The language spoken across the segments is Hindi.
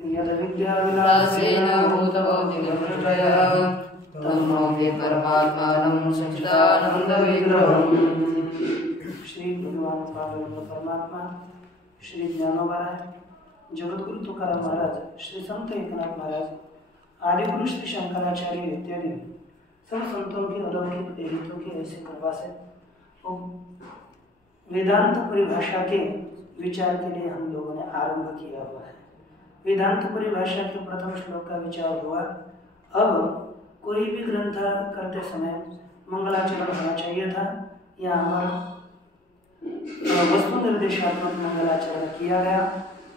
यद्विद्याविलासेन भूतभौतिकप्रलयः तन्नोऽपि परमात्मानं सच्चिदानन्दविग्रहम्। श्री भगवान परमात्मा श्री ज्ञानोबा जगद्गुरु तुकाराम महाराज, श्री संत एकनाथ महाराज, आदि गुरु श्री शंकराचार्य इत्यादि सब संतों की अलौकिक प्रेरितों की ऐसी कृपा से वेदांत परिभाषा के विचार के लिए हम लोगों ने आरंभ किया हुआ है। वेदांत परिभाषा के प्रथम श्लोक का विचार हुआ। अब कोई भी ग्रंथ करते समय मंगलाचरण होना चाहिए था। यहाँ पर वस्तु निर्देशात्मक मंगलाचरण किया गया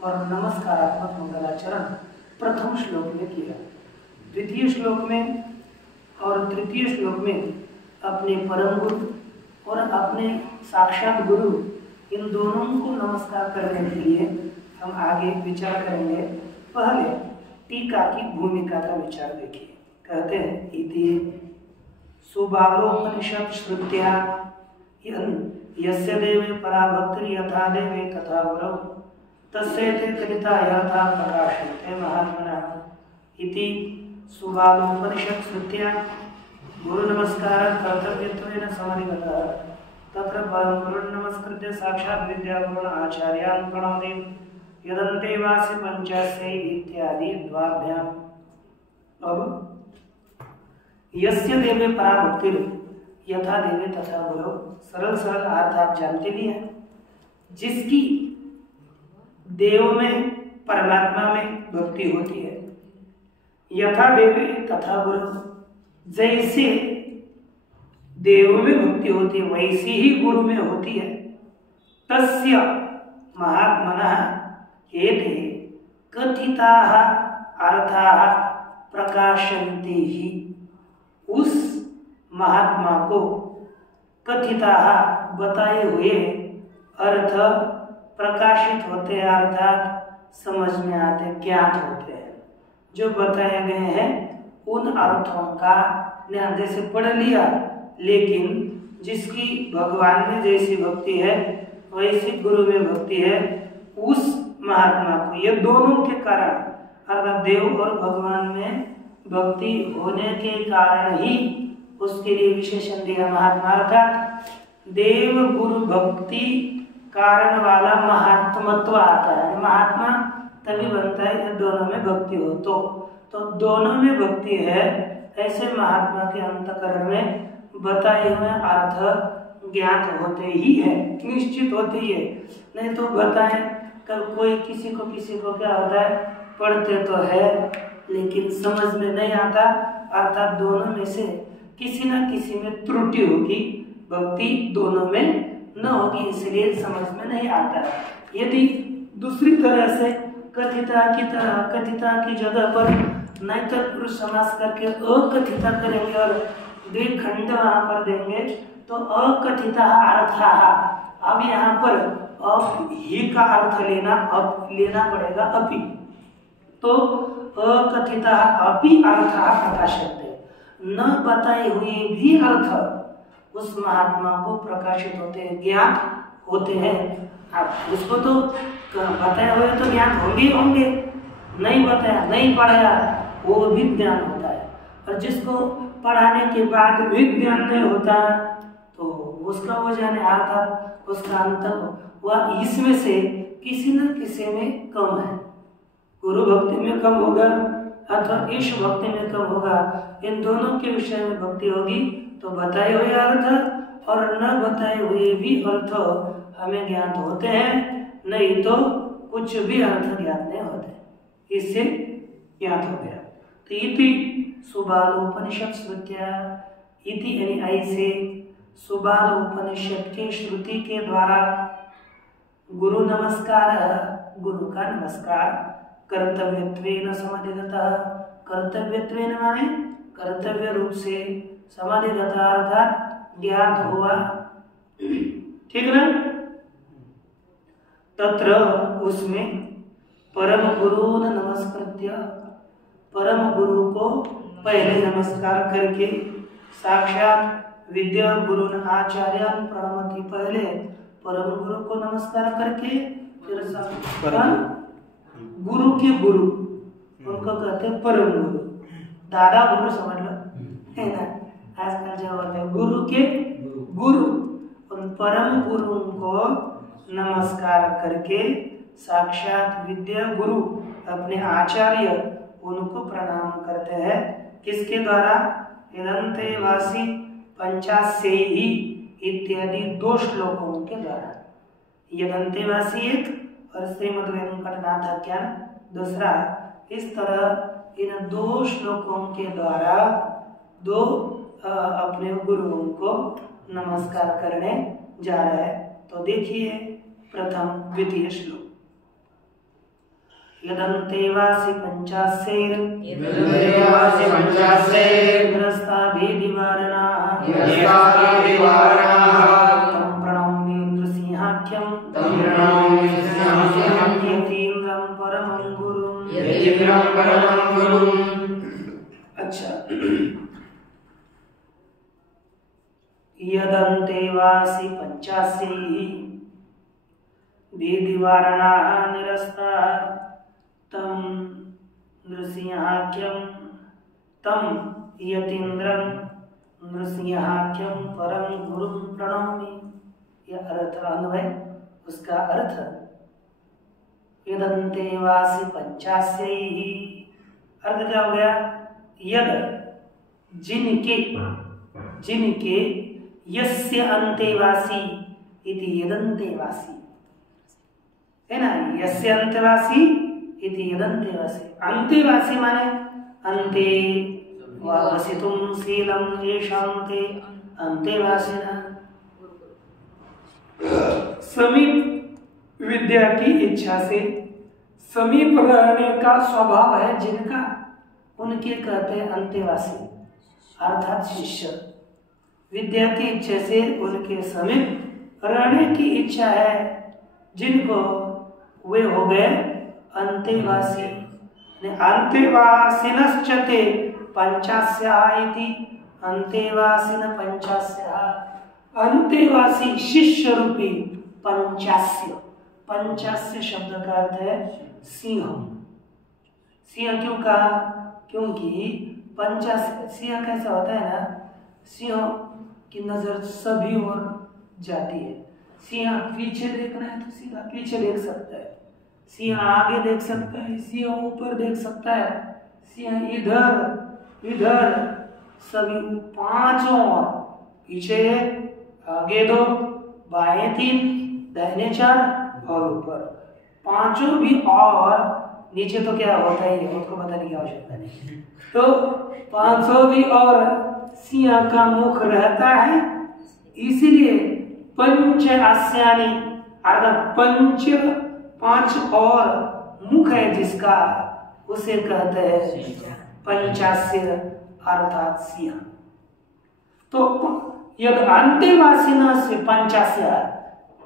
और नमस्कारात्मक मंगलाचरण प्रथम श्लोक में किया। द्वितीय श्लोक में और तृतीय श्लोक में अपने परम गुरु और अपने साक्षात गुरु इन दोनों को नमस्कार करने के लिए हम आगे विचार करेंगे। पहले टीका की भूमिका का विचार देखिए। कहते हैं इति सुबालोपनिषद श्रुत्या यस्य देवे पराभक्ति यथा देवे तथा गुरौ तस्यैते कथिता यथा प्रकाशन्ते महात्मनः। इति सुबालोपनिषद श्रुत्या गुरु नमस्कार कर्तव्यत्वेन समधिगतः तत्र परम गुरु नमस्कृत्य साक्षात् विद्यागुरुन् आचार्यान् प्रणोति यदन्ते वासि पंचास्यै इत्यादि द्वाभ्याम्। अब यस्य देवे पराभक्ति यथा देवे तथा गुरु, सरल सरल अर्थ आप जानते भी हैं। जिसकी देव में परमात्मा में भक्ति होती है, यथा देवे तथा गुरु, जैसे देव में भक्ति होती है वैसी ही गुरु में होती है। तस्य महात्मनः एते कथिताः अर्थाः प्रकाशन्ते ही। उस महात्मा को कथिताः बताए हुए अर्थ प्रकाशित होते हैं, अर्थात समझ में आते, ज्ञात होते हैं। जो बताए गए हैं उन अर्थों का ज्ञान जैसे पढ़ लिया, लेकिन जिसकी भगवान में जैसी भक्ति है वैसी गुरु में भक्ति है, उस महात्मा को ये दोनों के कारण अर्थात देव और भगवान में भक्ति होने के कारण ही उसके लिए विशेषण दिया महात्मा। अर्थात देव गुरु भक्ति कारण वाला महात्मत्व आता है। महात्मा तभी बनता है जब दोनों में भक्ति हो। तो दोनों में भक्ति है, ऐसे महात्मा के अंतःकरण में बताए हुए अर्थ ज्ञात होते ही है, निश्चित होते ही है। नहीं तो बताएं कल कोई किसी को क्या होता है, पढ़ते तो है लेकिन समझ में नहीं आता, अर्थात दोनों में से किसी न किसी में त्रुटि होगी, भक्ति दोनों में न होगी, इसलिए समझ में नहीं आता। यदि दूसरी तरह से कथिता की जगह पर नैतर पुरुष समास करके अकथिता करेंगे और द्विखंड वहां पर देंगे तो अकथिता अर्थाः। अब यहाँ पर अब ही का अर्थ लेना पड़ेगा अपि। तो अकथिता अपि अर्थाः प्रकाशन्ते, न बताए हुए भी अर्थ उस महात्मा को प्रकाशित होते हैं, ज्ञात होते हैं। अब उसको तो बताए हुए तो ज्ञान होंगे, नहीं बताया नहीं पढ़ाया वो भी ज्ञान होता है। और जिसको पढ़ाने के बाद भी ज्ञान नहीं होता तो उसका वो जाने अर्थात उसका अंतर वह इसमें से किसी न किसी में कम है। गुरु भक्ति में कम होगा अथवा ईश भक्ति में कम होगा। इन दोनों के विषय में भक्ति होगी तो बताए हुए अर्थ और न बताए हुए भी अर्थ हमें ज्ञात होते हैं, नहीं तो कुछ भी अर्थ ज्ञात नहीं होते। इससे ज्ञात हो गया। तो इति सुबालोपनिषद श्रुत्या, इति यानी ऐसे सुबालोपनिषद के श्रुति के द्वारा गुरु नमस्कार, गुरु का नमस्कार कर्तव्यत्वेन समधिगतः, कर्तव्यत्वेन माने कर्तव्य रूप से, समाधिगतः अर्थात ज्ञात हुआ, ठीक ना। तत्र उसमें परम गुरु नमस्कृत्य, परम गुरु को पहले नमस्कार करके साक्षात विद्या गुरु आचार्य प्रणमति, पहले परम गुरु को नमस्कार करके फिर गुरु के गुरु उनको कहते हैं परम गुरु। दादा गुरु समझ लो, है ना। आजकल जो होता है गुरु के गुरु, उन परम गुरु को नमस्कार करके साक्षात विद्या गुरु अपने आचार्य उनको प्रणाम करते हैं। किसके द्वारा? यदंतेवासी पंचास्यैहि इत्यादि 2 श्लोकों के द्वारा। यदंतेवासी एक और श्रीमद् वेंकटनाथाख्यान दूसरा। इस तरह इन 2 श्लोकों के द्वारा 2 अपने गुरुओं को नमस्कार करने जा रहे हैं। तो देखिए प्रथम द्वितीय श्लोक। यदंतेवासी पंचास्यैर्ग्रस्ताभिधिवारणाः तं प्रणम्य नृसिंहाख्यं यतीन्द्रं परमं गुरुं। अच्छा, यदंतेवासी पंचास्यैहि विधिवारणाः निरस्ताः तं नृसिंहाख्यं तं यतीन्द्रं नृसिंहाख्यं परम गुरुं प्रणमामि। यह अर्थ अन्वय, उसका अर्थ यदंतेवासी पंचास्यैहि, अर्थ क्या हो गया? यद जिनके यस्य अंतेवासी इति यदंतेवासी, है ना। यस्य अंतेवासी इति यदंतेवासी। अंतेवासी माने अंते वसितुं शीलं येषां ते अंतेवासिनः। समीप विद्या की इच्छा से समीप रहने का स्वभाव है जिनका, उनके कहते हैं अंतेवासी, अर्थात शिष्य। विद्या की इच्छा से उनके समीप रहने की इच्छा है जिनको, वे हो गए अंतेवासी। अंतेवासिनश्चते पंचास्याः इति अंतेवासिन पंचास्याः। अंतेवासी शिष्य रूपी पंचास्य। पंचास्य शब्द का अर्थ है सिंह। सिंह क्यों कहा? क्योंकि पंचास्य सिंह कैसा होता है ना, सिंह की नजर सभी ओर जाती है। सिंह पीछे देखना है तो सीधा पीछे देख सकता है, सिंह आगे देख सकता है, सिंह ऊपर देख सकता है, सिंह इधर इधर, सभी 5 ओर, पीछे आगे 2, बाएं 3, दाहिने 4 और ऊपर 5 भी। और नीचे तो क्या होता है, उसको बताने की आवश्यकता नहीं। तो 5 भी और सिंह का मुख रहता है, इसीलिए पंच आस्यानी अर्थात 5 और मुख है जिसका, उसे कहते हैं पंचास्य अर्थात सिंह। तो यद अंतेवासिना से पंचास्य,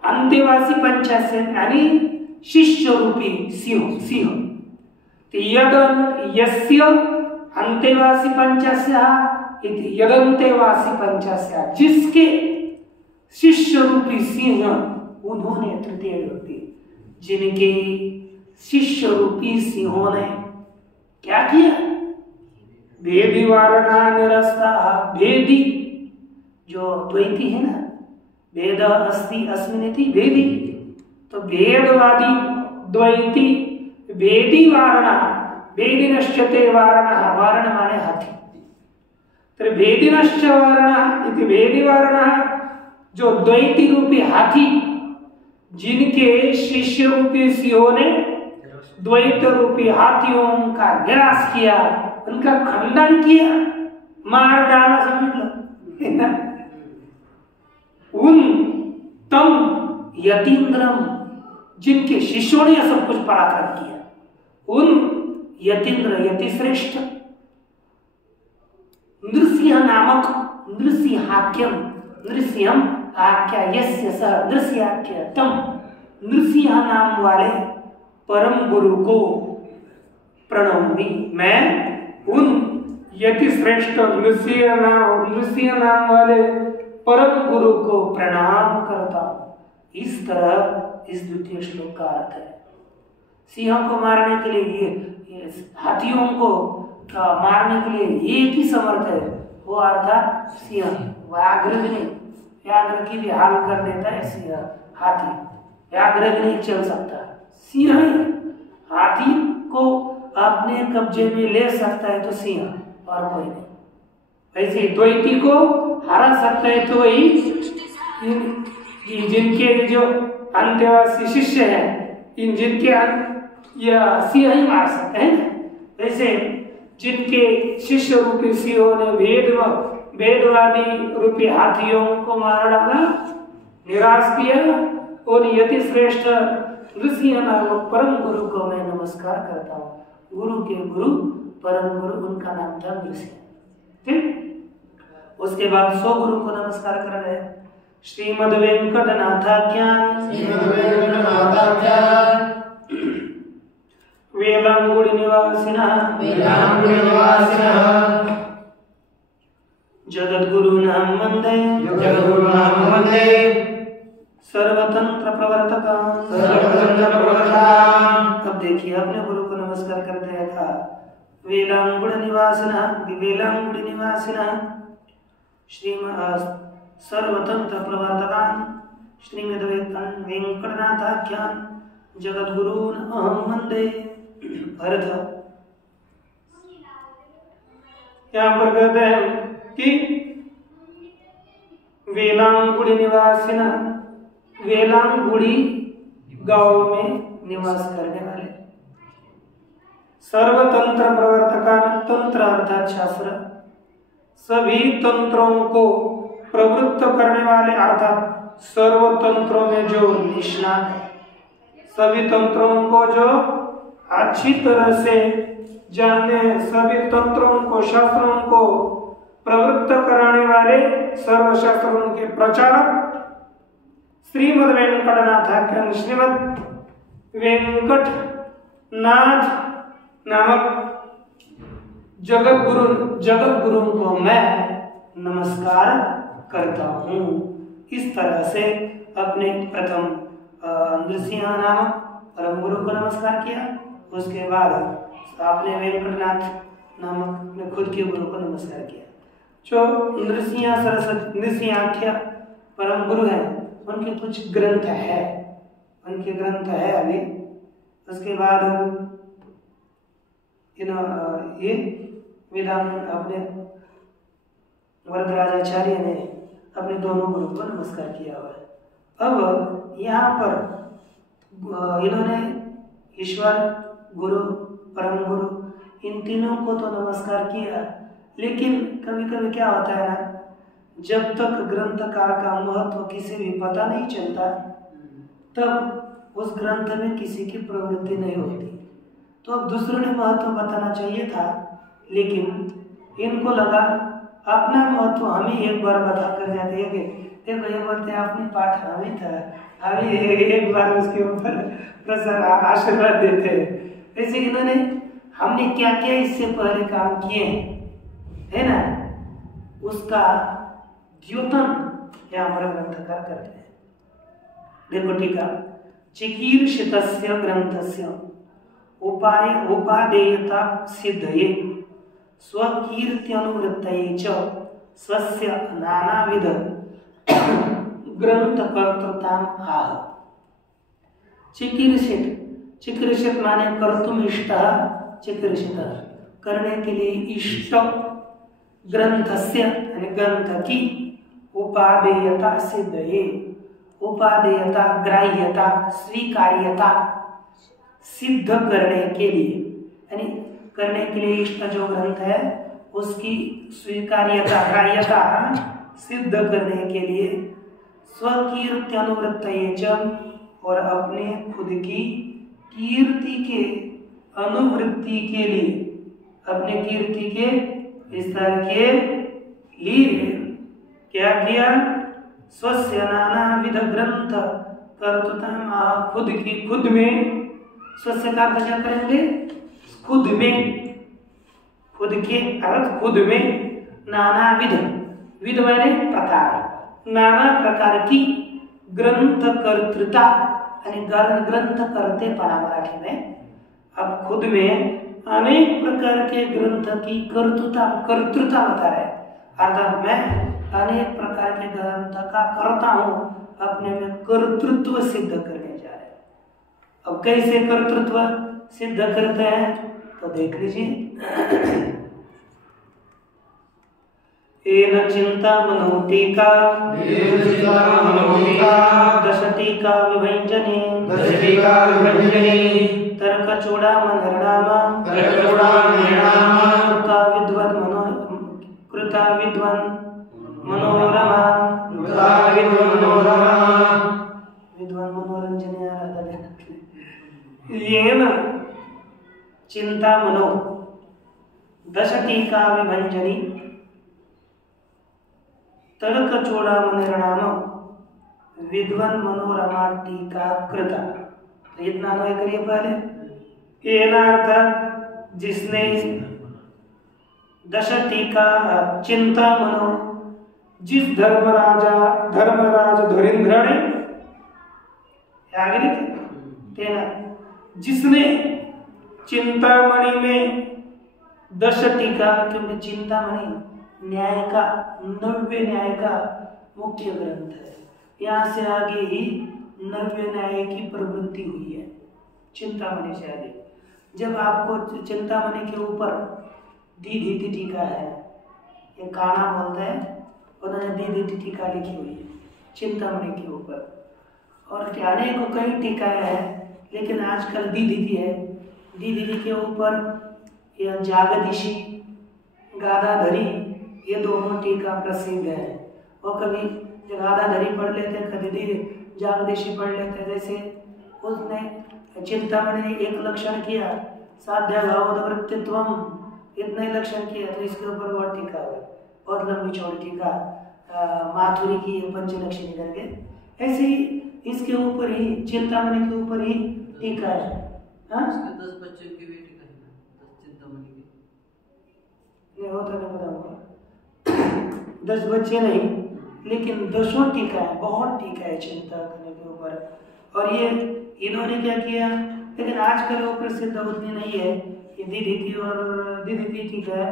अंतेवासी पंचास्य यानी शिष्य रूपी सिंह। तो यस्य अंतेवासी पंचास्य इति यदंतेवासी पंचास्य, जिसके शिष्य रूपी सिंह, उन्होंने तृतीय व्यक्ति, जिनके शिष्य रूपी सिंहों ने क्या किया? भेदी वारणा निरस्ता। भेदी जो द्वैती है ना, भेद अस्ति अस्मिनिति भेदी, तो भेदवादी द्वैती भेदी वारणा, भेदिनश्चते वारणः, वारण माने हाथी, तो भेदिनश्च वारणः इति भेदी वारणः, जो द्वैती रूपी हाथी, जिनके शिष्य रूपी सिंहों ने द्वैत रूपी हाथियों का निराश किया, उनका खंडन किया, मार डाला, समझ लो, है ना। उन तम यतीन्द्रम, जिनके शिष्यों ने सब कुछ पराक्रम किया, उन यतीन्द्र यतिश्रेष्ठ नृसिंह नामक नृसिंहाख्यम, नृसिंहम आख्या यस्य सह नृसिंहाख्य तम, नृसिंह नाम वाले परम गुरु को प्रणमामि, मैं उन यति श्रेष्ठ नृसिंह नाम वाले परम गुरु को प्रणाम करता हूं। इस तरह इस द्वितीय श्लोक का अर्थ है। सिंह को मारने के लिए ये हाथियों को मारने के लिए एक ही समर्थ है, वो अर्थात सिंह। व्याघ्र भी नहीं, व्याघ्र की भी हाल कर देता है सिंह, हाथी। व्याघ्र भी नहीं चल सकता, सिंह ही। हाथी को अपने कब्जे में ले सकता है तो सिंह, और कोई नहीं। ऐसे द्वैती को हरा सकता है तो ये जिनके जो अंत्यवासी शिष्य हैं, इन जिनके यह सिंह ही मार सकते हैं। ऐसे जिनके शिष्य रूपी सिंहों ने वेदवादी रूपी हाथियों को मार डाला, निराश किया, और यति श्रेष्ठ नृसिंह नामक परम गुरु को मैं नमस्कार करता हूँ। गुरु के गुरु परम गुरु, उनका नाम था नृसिंह। ठीक, उसके बाद 100 गुरु को नमस्कार कर रहे हैं। श्रीमद वेंकटनाथाख्यान वेलांगुड़ी निवासिनः जगद्गुरुनां वन्दे सर्वतंत्र प्रवर्तकान्। अब देखिए अपने गुरु को नमस्कार कर दिया था। वेलांगुड़ी निवासिनः सर्वतंत्र प्रवर्तकान् श्रीमद वेंकटनाथाख्यान जगद्गुरून् अहं वन्दे। अर्थ यहाँ पर कहते हैं कि वेलांगुड़ी निवासिना, वेलांगुड़ी गांव में निवास करने वाले, सर्वतंत्र प्रवर्तकान, तंत्र अर्थात शास्त्र, सभी तंत्रों को प्रवृत्त करने वाले अर्थात सर्व तंत्रों में जो निष्णात है, सभी तंत्रों को जो अच्छी तरह से जानने, सभी तंत्रों को, शास्त्रों को प्रवृत्त कराने वाले, सर्वशास्त्रों के प्रचारक श्रीमद वेंकटनाथाख्यान, श्रीमद वेंकटनाथ नामक जगत गुरु को मैं नमस्कार करता हूँ। इस तरह से अपने प्रथम नृसिंह नामक परम गुरु को नमस्कार किया। उसके बाद आपने वेंकटनाथ नामक अपने खुद के गुरु को नमस्कार किया। जो नृसिंह सरस्वती नृसिंहाख्य परम गुरु हैं, उनके कुछ ग्रंथ है, उनके ग्रंथ है अभी। उसके बाद ये वेदांत अपने वरदराजाचार्य ने अपने दोनों गुरु को नमस्कार किया हुआ है। अब यहाँ पर इन्होंने ईश्वर, गुरु, परम गुरु, इन तीनों को तो नमस्कार किया, लेकिन कभी कभी क्या होता है ना, जब तक ग्रंथकार का महत्व किसी भी पता नहीं चलता, तब उस ग्रंथ में किसी की प्रवृत्ति नहीं होती। तो अब दूसरों ने महत्व बताना चाहिए था, लेकिन इनको लगा अपना महत्व हम ही एक बार बता कर जाते हैं कि देखो, ये बोलते हैं अपने पाठ हम ही था, अभी एक बार उसके ऊपर आशीर्वाद देते हैं। ऐसे इन्होंने हमने क्या क्या इससे पहले काम किए है ना, उसका द्योतन यहाँ पर ग्रंथकार करते हैं। देखो टीका, चिकीर्षितस्य ग्रंथस्य उपादेयता सिद्धये स्वकीर्त्यनुवृत्तये च स्वस्य नानाविध ग्रंथकर्तृताम् आह। चिकीर्षित माने कर्तुम इष्टः, चिकीर्षित करने के लिए इष्ट, ग्रंथस्य यानी ग्रंथ की उपादेयता सिद्धये, उपादेयता ग्राह्यता स्वीकार्यता सिद्ध करने के लिए, यानी करने के लिए इष्ट जो ग्रंथ है उसकी स्वीकार्यता ग्राह्यता सिद्ध करने के लिए स्वकीर्ति अनुवृत्तये च, और अपने खुद की कीर्ति के अनुवृत्ति के लिए, अपने कीर्ति के विस्तार के लिए क्या किया, स्वस्य नानाविध ग्रंथ कर्तृताम्, खुद की, खुद में, स्वस्य का क्या करेंगे, खुद में, खुद के अर्थ खुद में, नानाविध, विध माने प्रकार, नाना प्रकार की ग्रंथ कर्तृता यानी ग्रंथ करते पड़ा मराठी में, अब खुद में अनेक प्रकार के ग्रंथ की कर्तृता बता रहे, अर्थात मैं अनेक प्रकार के ग्रंथ का करता हूँ, अपने में कर्तृत्व सिद्ध करने जा रहे हैं। अब कैसे कर्तृत्व सिद्ध करते हैं तो देख लीजिए। एन चिंता मनोटीका दशटीका विभंजनी तर्क चूड़ामणि कृता विद्वन मनोरमा विद्वन मनोरंजन येन चिंता मनो दशटीका विभंजनी तर्क चूड़ामणि विद्वन मनोरमा टीका कृता। तो इतना अन्वय करिए पहले। एना अर्थात जिसने दश टीका चिंता मनो, जिस धर्मराज धुरिंद्र ने आगे लिखे तेना, जिसने चिंतामणि में दश टीका, क्योंकि चिंतामणि न्याय का 90 न्याय का मुख्य ग्रंथ है, यहाँ से आगे ही 90 न्याय की प्रवृत्ति हुई है चिंतामणि से आगे। जब आपको चिंतामणि के ऊपर दीधीति टीका है, ये काना बोलते हैं, उन्होंने दीधीति टीका लिखी हुई है चिंतामणि के ऊपर। और जाने को कई टीकाएं हैं, लेकिन आजकल दीधीति है। दीधीति के ऊपर यह जागदीशी, गादाधरी, ये दोनों टीका प्रसिद्ध है। और कभी गादाधरी पढ़ लेते, कभी जागदीशी पढ़ लेते। जैसे उसने चिंतामणि ने एक लक्षण किया, साध्या भाववृत्तित्वम, इतने लक्षण किया, तो इसके ऊपर बहुत टीका है, बहुत लंबी चौड़ी टीका, माथुरी की पंचलक्षणी करके। ऐसे ही इसके ऊपर ही, चिंतामणि के ऊपर ही टीका है। 10 बच्चों की भी टीका है, 10 चिंतामणि की नहीं होता, नहीं पता होगा 10 बच्चे नहीं, लेकिन 200 टीका है, बहुत टीका है चिंता करने के ऊपर। और ये इन्होंने क्या किया, लेकिन आजकल वो प्रसिद्ध उतनी नहीं है। ये दीधीति और दीधीति टीका है,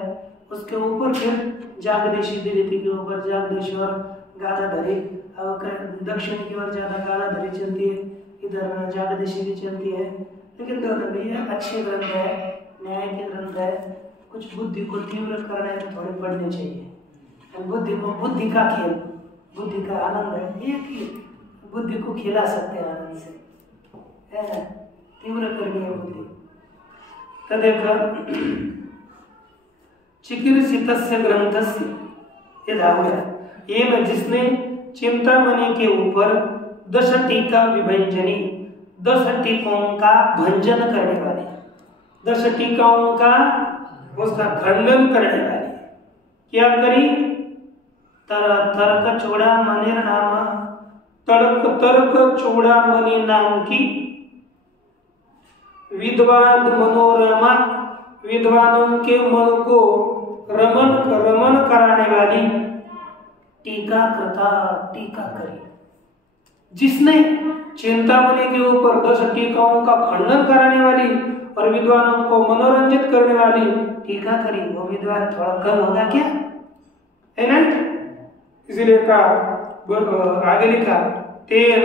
उसके ऊपर फिर जागदेशी, दीधीति के ऊपर जागदेशी और गादाधरी। दक्षिण की ओर ज्यादा गादाधरी चलती है, इधर जागदेशी भी चलती है। लेकिन दोनों भैया अच्छे ग्रंथ है, न्याय के ग्रंथ है। कुछ बुद्धि को तीव्र करने में थोड़े पढ़ने चाहिए। बुद्धि का खेल, बुद्धि का आनंद है, ये कि बुद्धि को खिला सकते हैं आनंद से, है तीव्र करनी है बुद्धि। तदेव चिकीर्षितस्य ग्रंथस्य यदा हुआ, ये जिसने चिंतामणि के ऊपर 10 टीका विभंजनी, 10 टीकों का भंजन करने वाली, 10 टीकाओं का उसका खंडन करने वाली क्या करी, तर्क चूड़ामणि नाम, तर्क चूड़ामणि नाम की विद्वान मनोरमा, विद्वानों के मन को रमन कराने वाली टीका कृता, टीका करी। जिसने चिंतामणि के ऊपर 10 टीकाओं का खंडन कराने वाली और विद्वानों को मनोरंजित करने वाली टीका करी, वो विद्वान थोड़ा कम होगा क्या, है ना? इसलिए कहा, आगे लिखा, तेन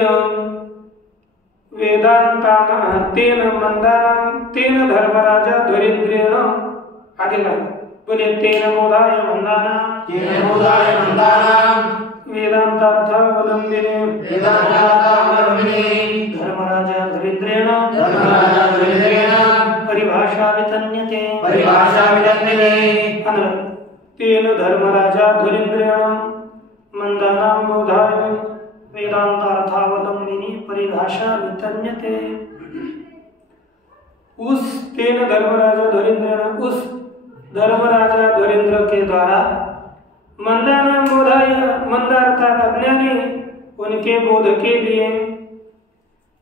वेदांतानां तेन मंदानां तेन धर्मराजा धुरीन्द्रेण, आगे का बोले, तेन मोदाय मंदानां वेदांतार्थावलंबिने धर्मराजा धुरीन्द्रेण परिभाषा वितन्यते, तेन धर्मराजा धुरीन्द्रेण मंदानां बोधाय वेदांतार्थावलंबिनी परिभाषा वितन्यते। उस तेन धर्मराजा धुरीन्द्रेण, उस धर्मराजा धुरीन्द्र के द्वारा मंदानां बोधाय, मंदा अर्थात अज्ञानी, उनके बोध के लिए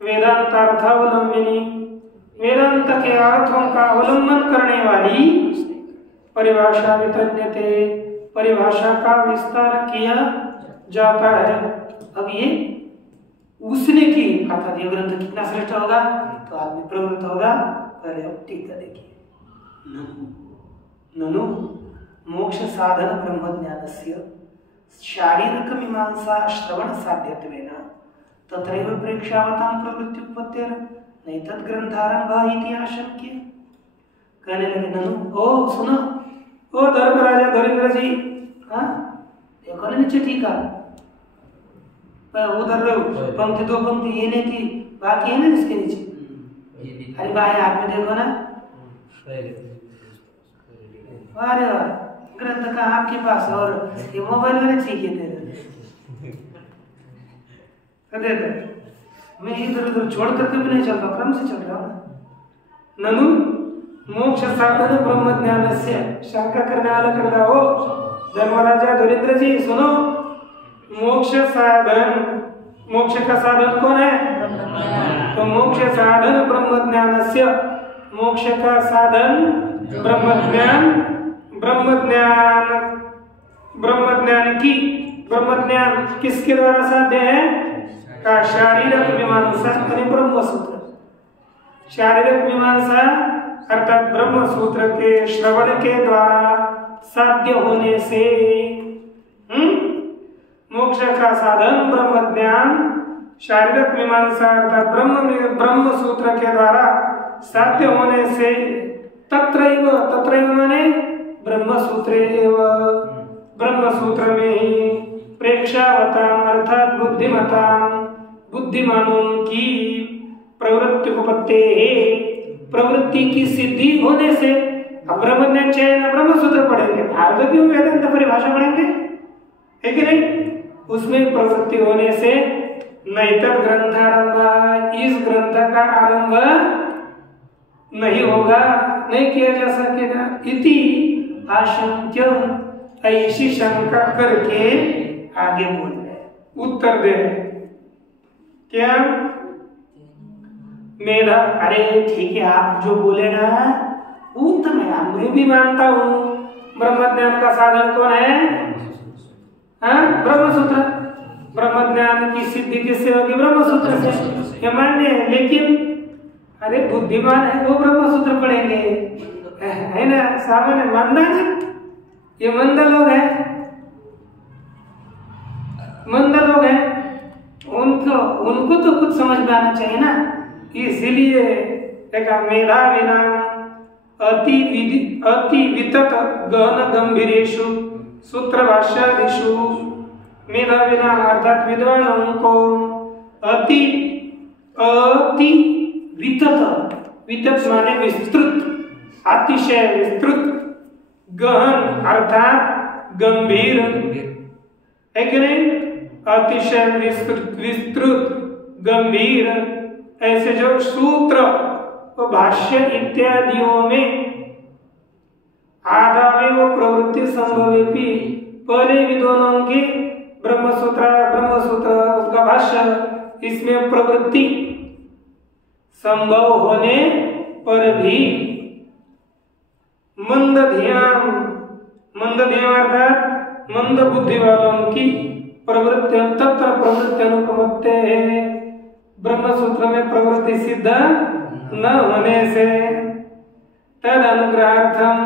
वेदांतार्थावलंबिनी, वेदांत के अर्थों का अवलंबन करने वाली परिभाषा वितन्यते, परिभाषा का विस्तार किया जाता है। अब ये उसने की, अर्थात ये ग्रंथ कितना श्रेष्ठ होगा, तो आदमी प्रवृत्त होगा पहले अब टीका देखिए। ननु मोक्ष साधन ब्रह्म ज्ञानस्य शारीरिक मीमांसा श्रवण साध्यत्वेन तत्रैव प्रेक्षावतां प्रवृत्ति उपपत्तिर नैतद् ग्रंथारंभ इति आशंक्य। कहने लगे ननु, ओ सुनो, ओ धर्मराजा धरेंद्र जी, हाँ देखो ना नीचे टीका, उधर पंक्ति दो पंक्ति ये नहीं थी, बाकी है ना इसके नीचे। अरे भाई आप में देखो ना, अरे ग्रंथ का आपके पास और ये मोबाइल वाले ठीक है तेरे। मैं इधर उधर छोड़ करके भी नहीं चलता, क्रम से चल रहा हूँ। ननु मोक्ष साधन ब्रह्म ज्ञानस्य, शंका करने वाला करता हो धर्मराजा धरेंद्र जी सुनो, मोक्ष का साधन कौन है? तो मोक्ष साधन ब्रह्म ज्ञानस्य, मोक्ष का साधन ब्रह्म ज्ञान किसके द्वारा साध्य है? का शारीरिक मीमांसा यानी ब्रह्म सूत्र। शारीरिक मीमांसा अर्थात ब्रह्म सूत्र के श्रवण के द्वारा साध्य होने से मोक्ष का साधन ब्रह्म ज्ञान, शारीरिक मीमांसा अर्थात ब्रह्म सूत्र के द्वारा साध्य होने से तत्रैव माने ब्रह्म सूत्र में ही प्रेक्षावतां अर्थात बुद्धिमानों की प्रवृत्ति उपपत्ति, प्रवृत्ति की सिद्धि होने से। अब ब्रह्म ज्ञान चाहिए ना ब्रह्म सूत्र पढ़ेंगे, फालतू क्यों वेदांत परिभाषा पढ़ेंगे, है कि नहीं? उसमें प्रवृत्ति होने से नैतद् ग्रंथारंभ, इस ग्रंथ का आरंभ नहीं होगा, नहीं किया जा सकेगा। इति आशंक्य, ऐसी शंका करके आगे बोल रहे, उत्तर दे रहे क्या? मेरा अरे ठीक है, आप जो बोले ना वो तो मैं भी मानता हूँ। ब्रह्म ज्ञान का साधन कौन है? हाँ ब्रह्म सूत्र। ब्रह्म ज्ञान की सिद्धि किससे होगी? ब्रह्म सूत्र से, ये मान्य है। लेकिन अरे बुद्धिमान है वो ब्रह्म सूत्र पढ़ेंगे, है ना? सामान्य मंदा ना, ये मंद लोग हैं, उनको तो कुछ समझ में आना चाहिए ना। इसीलिए देखा मेधावी नाम अति वितत गहन गंभीरेषु सूत्र भाष्यादिषु, मेधावी नाम अर्थात विद्वानों को अति वितत माने विस्तृत, अतिशय विस्तृत, गहन अर्थात गंभीर, है कि नहीं? अतिशय विस्तृत गंभीर ऐसे जो सूत्र व भाष्य इत्यादियों में आदावे व प्रवृत्ति संभवेपि, पहले विद्वानों के ब्रह्मसूत्र उसका भाष्य, इसमें प्रवृत्ति संभव होने पर भी मंद ध्यान अर्थात मंद बुद्धि वालों की प्रवृत्ति तत्र प्रवृत्ति अनुपमत्ते है, ब्रह्म सूत्र में प्रवृत्ति सिद्ध न होने से तद अनुग्रहार्थम,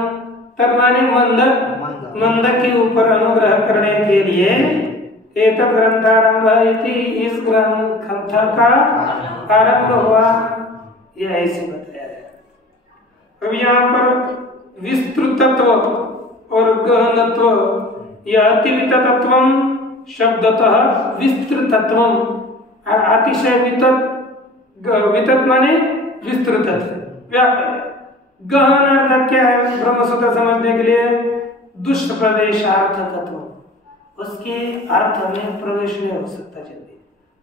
तद माने मंद के ऊपर अनुग्रह करने के लिए एतत् ग्रंथारंभ इति, इस ग्रंथ का आरंभ हुआ, ये ऐसे बताया है। अब यहाँ पर विस्तृतत्व और गहनत्व, यह अतिविततत्वम शब्दतः विस्तृतत्वम, अतिशय वितत माने विस्तृतत्व, व्यापक। गहन अर्थ क्या है ब्रह्मसूत्र समझने के लिए? दुष्ट प्रदेशार्थकत्व, उसके अर्थ में प्रवेश नहीं हो सकता, जल्दी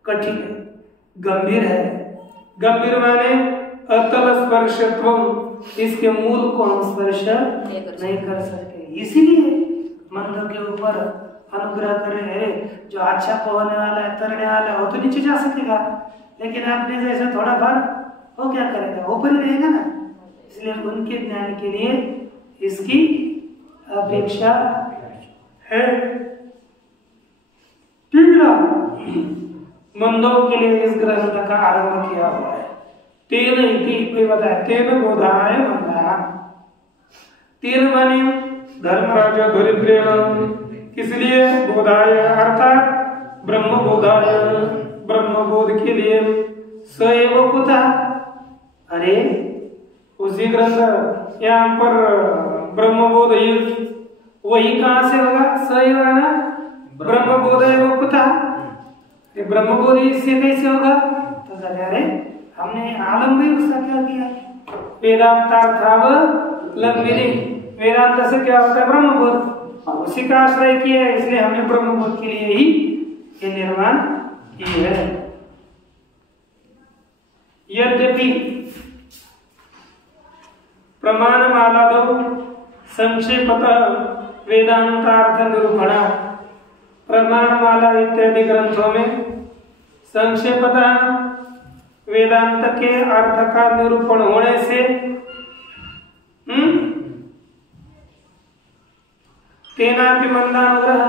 कठिन है, गंभीर है। गंभीर माने अतल स्पर्शत्व, इसके मूल को हम स्पर्श नहीं कर सकते, इसीलिए मंद के ऊपर अनुग्रह करे। जो अच्छा पहुंचने वाला है, तरने वाला है, वो तो नीचे जा सकेगा, लेकिन आपने जैसे थोड़ा भर वो क्या करेगा? ऊपर ही रहेगा ना। इसलिए उनके ज्ञान के लिए इसकी अपेक्षा है। मंदों के लिए इस ग्रंथ का आरंभ किया हुआ है। तेन इति कोई बताया तेन बोधाय मंदा। तेन माने धर्मराज दरिद्रेण, किसलिए बोधाय अर्थात ब्रह्म बोधाय, ब्रह्म बोध के लिए। स एव कुतः, अरे उसी ग्रंथ यहाँ पर ब्रह्म बोध वही कहाँ से होगा? स एव ना ब्रह्म बोध एव कुतः, ब्रह्म बोध इससे कैसे होगा? तो कहते अरे हमने आलम भी उसका क्या किया? वेदांतार्थाव लंबिनी, वेदांत से क्या होता है? ब्रह्म बोध, उसी का आश्रय किया है, इसलिए हमने ब्रह्म बोध के लिए ही ये निर्माण की है। यद्यपि प्रमाणमालादौ संक्षेपतः वेदांतार्थ निरूपणा, प्रमाणमाला इत्यादि ग्रंथों में संक्षेपतः वेदांत के अर्थ का निरूपण होने से तेनापि मंदानुग्रह,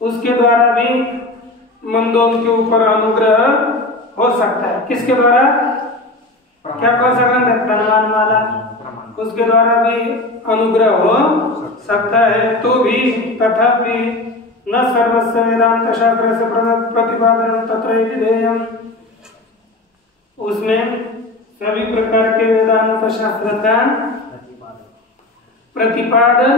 उसके द्वारा भी मंदों के ऊपर अनुग्रह हो सकता है। किसके द्वारा? क्या कौन सा ग्रंथ है? प्रमाणमाला, उसके द्वारा भी अनुग्रह हो सकता है। तो भी तथापि न सर्वस्व वेदांत शास्त्र से प्रतिपादन तत्र विधेयम्, उसमें सभी प्रकार के वेदांत शास्त्र का प्रतिपादन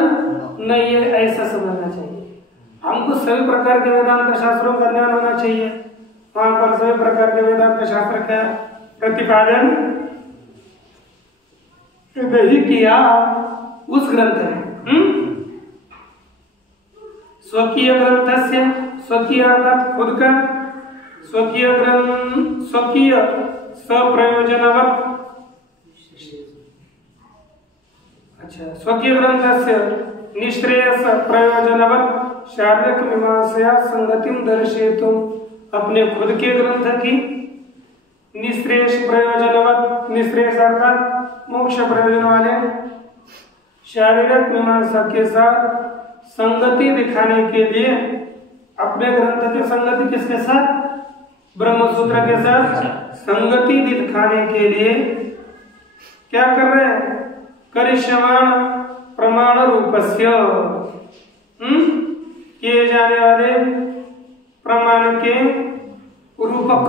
नहीं है, ऐसा समझना चाहिए। हमको सभी प्रकार के वेदांत शास्त्रों का ज्ञान होना चाहिए। वहां पर सभी प्रकार के वेदांत शास्त्र का प्रतिपादन नहीं किया उस ग्रंथ में। स्वकीय ग्रंथस्य, स्वकीय अर्थात खुद का, स्वकीय ग्रंथ, स्वकीय सप्रयोजनवत्, अच्छा, स्वकीय ग्रंथस्य निश्रेयस प्रयोजनवत् शारीरिक मीमांसया संगतिम दर्शयितुम्, अपने खुद के ग्रंथ की निश्रेयस प्रयोजनवत्, निश्रेयस अर्थात मोक्ष प्रयोजन वाले शारीरिक मीमांसा के साथ संगति दिखाने के लिए, अपने ग्रंथ की संगति किसके साथ? ब्रह्मसूत्र के साथ संगति दिखाने के लिए क्या कर रहे हैं? करिष्यमाण प्रमाण रूपस्य, किए जाने वाले प्रमाण के रूपक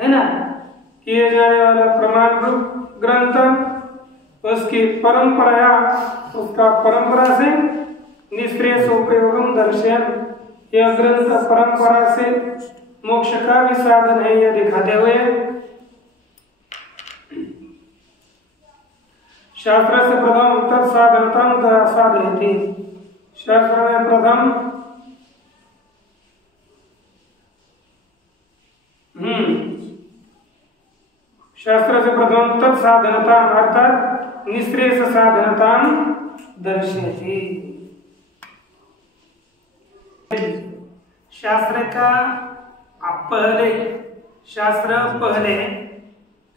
है ना, किए जाने वाला प्रमाण रूप ग्रंथ, उसकी परंपरा, उसका परंपरा से निष्क्रिय उपयोगम दर्शन, यह ग्रंथ परंपरा से मोक्ष का भी साधन है, यह दिखाते हुए शास्त्र से प्रथम तत्साधनता साधयति, शास्त्र में प्रथम शास्त्र से प्रथम तत्साधनता अर्थात निश्रेयस साधनता दर्शयति। शास्त्र का पहले,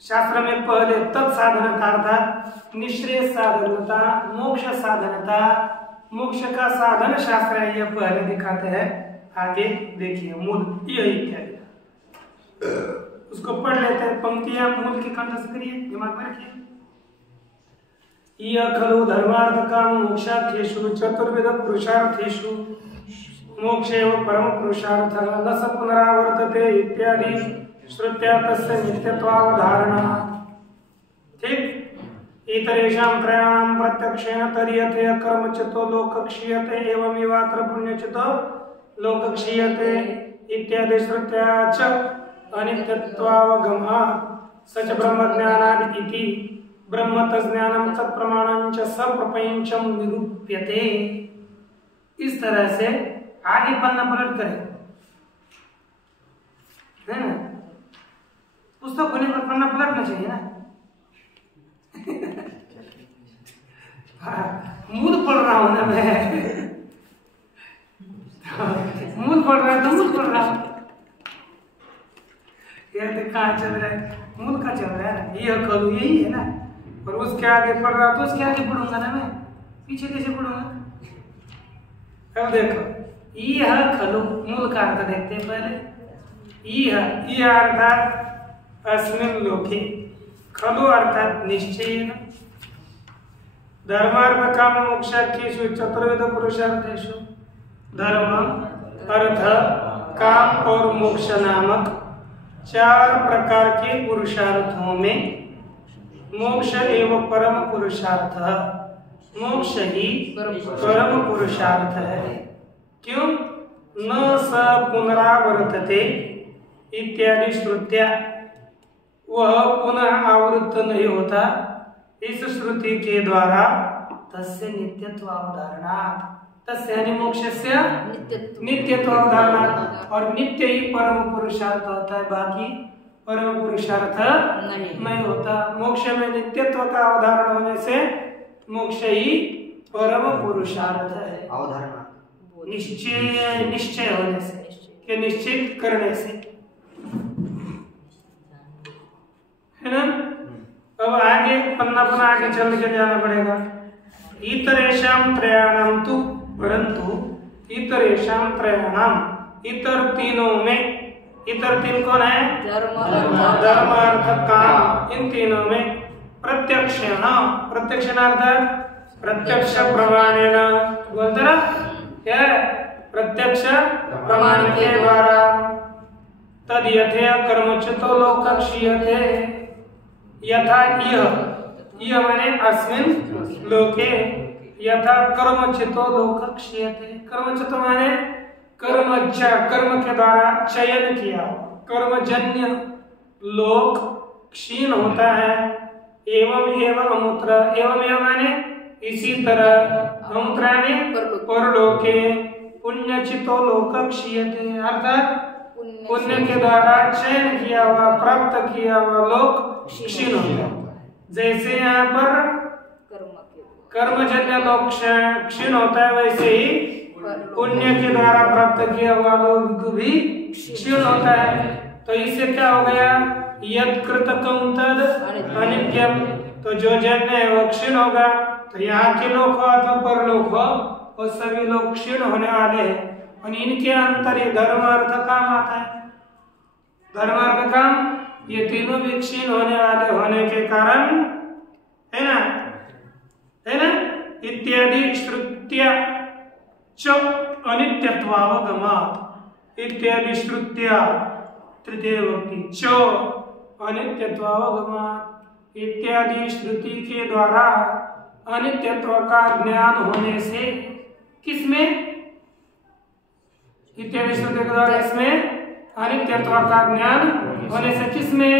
शास्त्र में पहले तत्साधनता अर्थात निश्रेयस साधनता, मोक्ष साधनता, मोक्ष का साधन शास्त्र है, यह पहले दिखाते हैं। आगे देखिए मूल यही क्या है, उसको पढ़ लेते हैं पंक्तियां, मूल की कंठस्थ करिए, दिमाग में रखिए। यह खलु धर्मार्थ काम मोक्षार्थेषु चतुर्विध पुरुषार्थेषु मोक्षेव परम पुरुषार्थ न स पुनरावर्तते इत्यादि श्रुत्या तस्य नित्यत्वावधारणा। ठीक, इतरेषां त्रयाणां प्रत्यक्षेण तर्यते कर्मचितो लोकक्षीयते एवमेवात्र पुण्यचितो लोकक्षीयते इत्यादि श्रुत्या च अनित्यत्वावगमः सच ब्रह्मज्ञानादि इति ब्रह्म तज्ज्ञानं तत्प्रमाणं च सप्रपञ्चं निरूप्यते। इस तरह से आगे पन्ना पलट करें, है ना, पुस्तक होने पर पन्ना पलटना चाहिए ना। मूल पढ़ रहा हूं ना मैं, मूल पढ़ रहा है तो मूल पढ़ रहा हूं, कहाँ चल रहा है, मूल का चल रहा है ना, यह करूँ यही है ना, और उसके आगे पढ़ रहा तो उसके आगे पढ़ूंगा ना मैं, पीछे कैसे पढ़ूंगा। अब देखो यह खलु, मूल का अर्थ देखते हैं पहले। यह अर्थात अस्मिन् लोके, खलु अर्थात निश्चयेन धर्मार्थ काम मोक्षाख्येषु चतुर्विध पुरुषार्थेषु धर्म अर्थ काम और मोक्ष नामक 4 प्रकार के पुरुषार्थों में मोक्ष एवं परम पुरुषार्थ, मोक्ष ही परम पुरुषार्थ है। क्यों? न स पुनरावर्तते इत्यादि श्रुत्या, वह पुनः आवृत्त नहीं होता इस श्रुति के द्वारा। तस्य नित्यत्व अवधारणात्, तस्य यानी मोक्षस्य नित्यत्व अवधारणात्, और नित्य ही परम पुरुषार्थ होता है, बाकी परम पुरुषार्थ नहीं होता। मोक्ष में नित्यत्व का अवधारण होने से मोक्ष ही परम पुरुषार्थ है। अवधारणा निश्चय होने से, के निश्चित करने से, है ना। अब आगे पन्ना आगे चल के जाना पड़ेगा। इतरेषाम त्रयाणाम तु, परंतु इतरेषाम त्रयाणाम, इतर तीनों में, इतर तीन कौन है? धर्म अर्थ काम, इन तीनों में प्रत्यक्षेण, प्रत्यक्षार्थ प्रत्यक्ष प्रमाणेन, बोलते ना क्या? प्रत्यक्ष प्रमाण के द्वारा तद यथेय कर्मच्युतो लोक क्षीयते, यथा यह माने अस्मिन् लोके, यथा कर्मच्युतो लोक क्षीयते। कर्मच्युतो माने कर्मच्य, कर्म के द्वारा चयन किया, कर्मजन्य लोक क्षीण होता है। एवं एवं अमूत्र, एवं एवं माने इसी तरह, अमूत्र ने परलोके पुण्यचितो लोक क्षीयते, अर्थात पुण्य के द्वारा चयन किया हुआ, प्राप्त किया हुआ लोक क्षीण होता है। जैसे यहाँ पर कर्मजन्य लोक क्षीण होता है, वैसे ही पुण्य के द्वारा प्राप्त किया हुआ लोक भी क्षीण होता है। तो इससे क्या हो गया? यद कृतकम तद अनित्यम, तो जो जन्य है वो क्षीण होगा। तो यहाँ के लोक हो अथवा परलोक हो, वो सभी लोग क्षीण होने वाले हैं। और इनके अंतर ये धर्म अर्थ काम आता है। धर्म अर्थ काम ये तीनों भी क्षीण होने वाले होने के कारण, है ना, है ना, इत्यादि श्रुत्या च अनित्यत्वावगमात्, इत्यादि श्रुत्या तृतीय विभक्ति च अनित्यत्वावगमात्, इत्यादि श्रुति के द्वारा अनित्यत्व का ज्ञान होने से, किसमें? इत्यादि श्रुति के द्वारा इसमें अनित्यत्व का ज्ञान होने से, किसमें?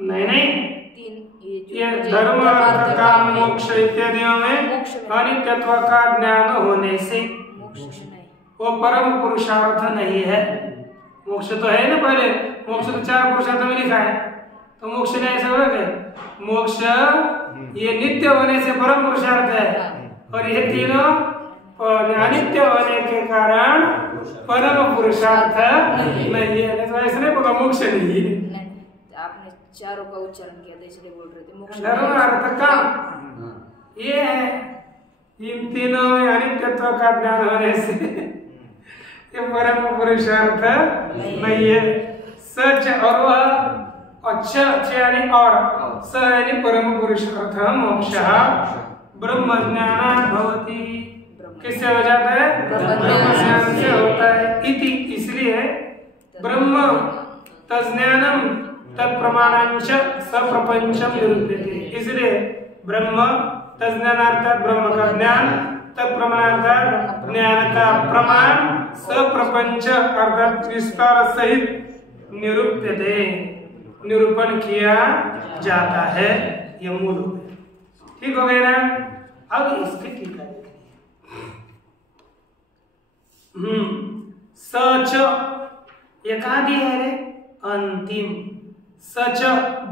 नहीं नहीं, ये धर्म अर्थ काम मोक्ष इत्यादियों में अनित्यत्व का ज्ञान होने से वो परम पुरुषार्थ नहीं है। मोक्ष तो है ना, पहले मोक्ष तो 4 पुरुषार्थ में लिखा है, तो मोक्ष नहीं ऐसा बोला क्या? मोक्ष ये नित्य होने से परम पुरुषार्थ है, और ये तीनों अनित्य होने के कारण परम पुरुषार्थ नहीं है। तो ऐसा नहीं बोला मोक्ष नहीं है, आपने चारों का उच्चारण किया था इसलिए बोल रहे थे मोक्ष। धर्म अर्थ काम ये है, इन तीनों में अनित्यत्व का ज्ञान होने से ये परम पुरुषार्थ नहीं है। सच, और वह अच्छा यानी और, स यानी परम पुरुषार्थ मोक्ष ब्रह्म ज्ञानात् भवति, किससे हो जाता है? ब्रह्म ज्ञान से होता है। इति, इसलिए ब्रह्म तज्ज्ञानम तत्प्रमाणांच सप्रपंचम निरूप्यते, इसलिए ब्रह्म तज्ज्ञानार्थात ब्रह्म का ज्ञान, तत्प्रमाणार्थात ज्ञान का प्रमाण, सप्रपंच अर्थात विस्तार सहित निरूप्यते, निरूपण किया जाता है। यह मूल हो गया, ठीक हो गया ना। अब इसके टीका देखिए। सच, ये कहाँ दिया है रे? अंतिम, सच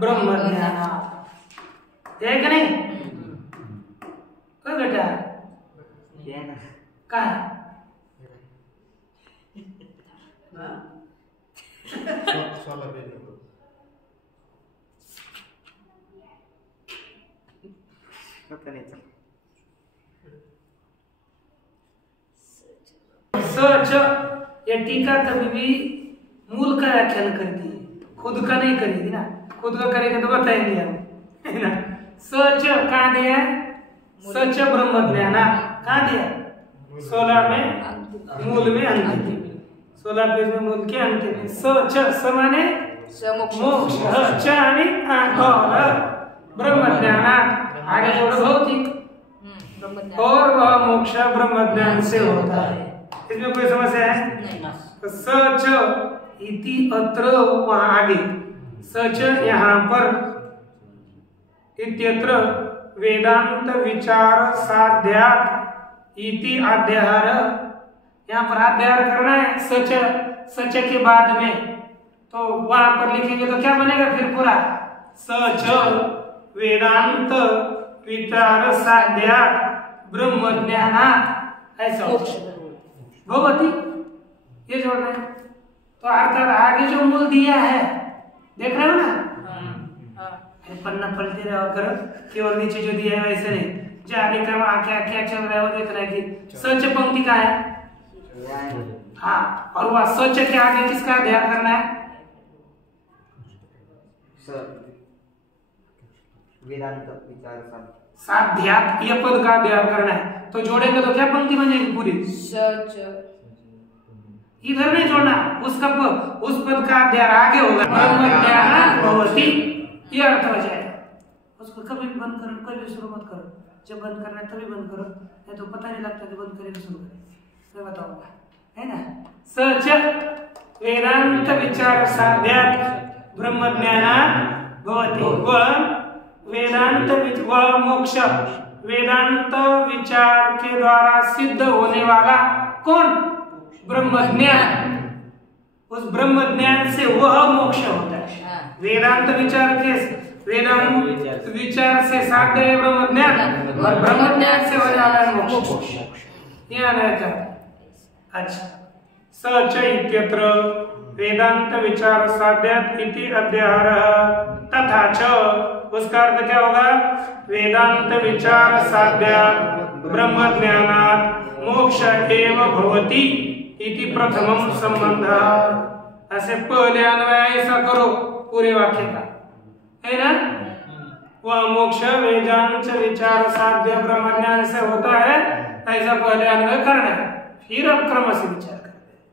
ब्रह्म ज्ञानात्, है कि नहीं? कोई बेटा कहाँ है? सच, ये टीका कभी भी मूल का व्याख्यान करती है, खुद का नहीं करेगी ना, खुद का करेंगे तो बताएंगे हम, है ना। सच कहाँ दिया है? सच ब्रह्म ज्ञाना कहाँ दिया? 16 में मूल में अंतिम, 16 पेज में मूल के अंतिम में। सच स माने मोक्ष, च यानी और ब्रह्म ज्ञाना आगे जोड़ो भौतिक, और वह मोक्ष ब्रह्म ज्ञान से होता है। इसमें कोई समस्या है? तो सच इति अत्र, वहां आगे सच यहाँ पर, इत्यत्र वेदांत विचार साध्यात् इति अध्याहार, यहाँ पर अध्याहार करना है सच, सच के बाद में, तो वहां पर लिखेंगे तो क्या बनेगा फिर पूरा? सच वेदांत विचार साध्यात् ब्रह्म ज्ञानात्, ऐसा भगवती ये जोड़ना है। तो अर्थात आगे जो मूल दिया है देख रहे हो ना, पन्ना पलटे रहो करो, केवल नीचे जो दिया है वैसे नहीं, जाने का वहां क्या क्या चल रहा है वो देखना है कि सच पंक्ति का है। हाँ, और वह सच के आगे किसका ध्यान करना है? वेदांत विचार साध्यात्, ये पद का ध्यान करना है। तो जोड़ेंगे तो क्या पंक्ति बनेगी पूरी? सच, इधर नहीं जोड़ना, उसका उस पद का अध्याय आगे होगा, ब्रह्म ज्ञान भवति, ये अर्थ हो जाएगा। उसको कभी भी बंद करो, कभी शुरू मत करो, जब बंद करना है तभी बंद करो, नहीं तो पता नहीं लगता कि बंद करें शुरू करें, मैं बताऊंगा, है ना। सच वेदांत विचार साध्यात् ब्रह्म ज्ञानात् भवति, वह वेदांत वह मोक्ष वेदांत विचार के द्वारा सिद्ध होने वाला कौन? ब्रह्म ज्ञान, उस ब्रह्म ज्ञान से वह मोक्ष होता है। वेदांत विचार के, वेदांत विचार से साध्य है ब्रह्म ज्ञान, और ब्रह्म ज्ञान से हो जाता है मोक्ष। यहाँ रहता है। अच्छा, सच इत्यत्र वेदांत विचार साध्यात् इति अध्याहारः तथा च, उसका अर्थ क्या होगा? वेदांत विचार साध्यात् ब्रह्म ज्ञानात् मोक्ष एव भवति इति प्रथमम संबंधः। ऐसे पहले अन्वय ऐसा करो पूरे वाक्य का, है ना। वह मोक्ष वेदांत विचार साध्य ब्रह्म ज्ञान से होता है, ऐसा पहले अन्वय करना है, फिर अब क्रम से विचार करते हैं।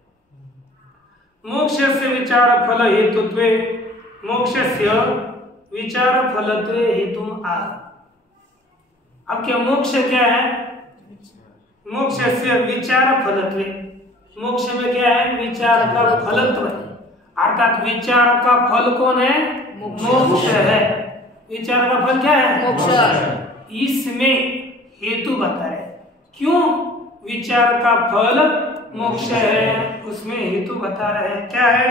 मोक्ष से विचार फल हेतुत्वे, मोक्ष से विचार फलत्वे हेतु आ। अब क्या मोक्ष क्या है? मोक्ष से विचार फलत्वे, मोक्ष में क्या है? विचार का फलत्व, अर्थात विचार का फल कौन है? मोक्ष है। विचार का फल क्या है? मोक्ष। इसमें हेतु बता रहे, क्यों विचार का फल मोक्ष है, उसमें हेतु बता रहे हैं। क्या है?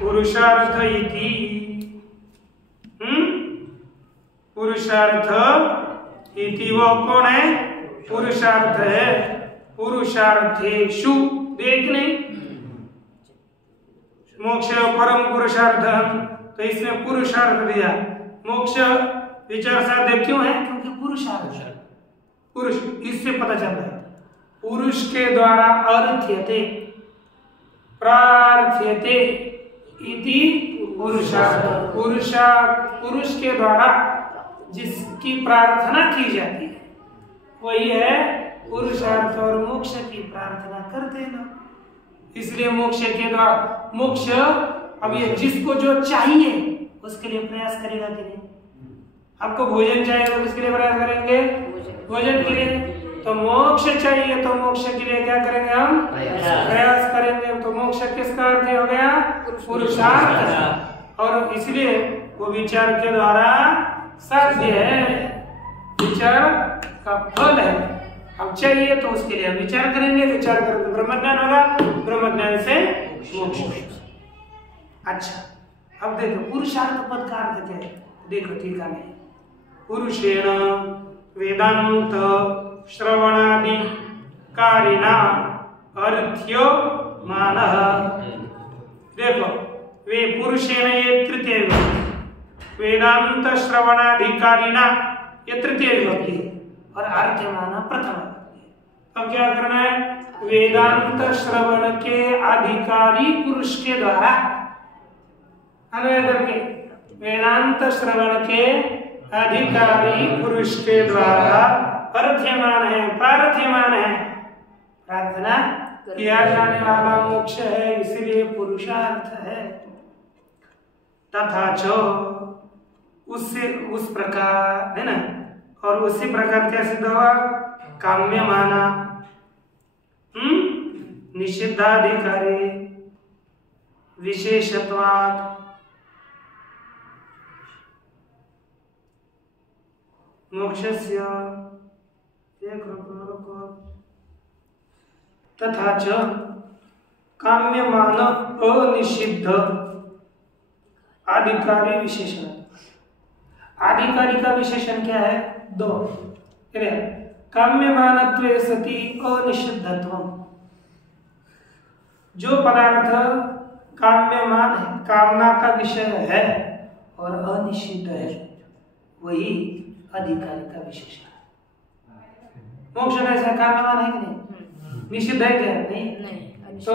पुरुषार्थ इति, पुरुषार्थ इति वो कौन है? पुरुषार्थ है। पुरुषार्थेषु, देख नहीं, मोक्ष परम पुरुषार्थ, तो इसमें पुरुषार्थ दिया। मोक्ष विचार साध्य क्यों है? क्योंकि पुरुषार्थ, पुरुष, इससे पता चलता है पुरुष के द्वारा अर्थ्यते प्रार्थ्यते इति पुरुषार्थ, पुरुष के द्वारा जिसकी प्रार्थना की जाती है वही है पुरुषार्थ, और मोक्ष की प्रार्थना करते हैं। इसलिए मोक्ष के द्वारा, मोक्ष अब ये जिसको जो चाहिए उसके लिए प्रयास करेगा कि नहीं? आपको भोजन चाहिए तो किसके लिए प्रयास करेंगे? भोजन के लिए। तो मोक्ष चाहिए तो मोक्ष के लिए क्या करेंगे? हम प्रयास करेंगे। तो मोक्ष किसका अर्थ हो गया? पुरुषार्थ। और इसलिए वो विचार के द्वारा साध्य है, विचार का फल है। अब चाहिए तो उसके लिए हम विचार करेंगे, विचार करेंगे ब्रह्म ज्ञान होगा, ब्रह्म ज्ञान से मोक्ष। अच्छा, अब देखो पुरुषार्थ पद का अर्थ क्या है? देखो टीका में, पुरुषेण वेदांत श्रवणादि कारिणा अर्थ्यो मानः। देखो वे पुरुषेण, ये तृतीय विभक्ति, वेदांत श्रवणाधिकारिणा ये तृतीय विभक्ति है, और अर्थ्यमाना प्रथम विभक्ति है। अब क्या करना है? वेदांत श्रवण के अधिकारी पुरुष के द्वारा, अन्वय करके वेदांत श्रवण के अधिकारी पुरुष के द्वारा पार्थ्यमान है, प्रार्थ्यमान है, प्रार्थना किया जाने वाला मोक्ष है, इसलिए पुरुषार्थ है। तथा च उससे उस प्रकार है ना, और उसी प्रकार क्या सिद्ध हुआ? काम्य माना निषिद्धाधिकारी विशेषत्वात् मोक्षस्य तथा च काम्यमान अनिषिद्ध अधिकारी विशेषण। अधिकारी का विशेषण क्या है? दो। काम्यमानत्वे सति अनिषिद्धत्व। जो पदार्थ काम्यमान है, कामना का विषय है और अनिषिद्ध है, वही अधिकारी का विशेषण है। मोक्ष कैसा काम्यमान है कि नहीं? निषिद्ध है क्या? नहीं। तो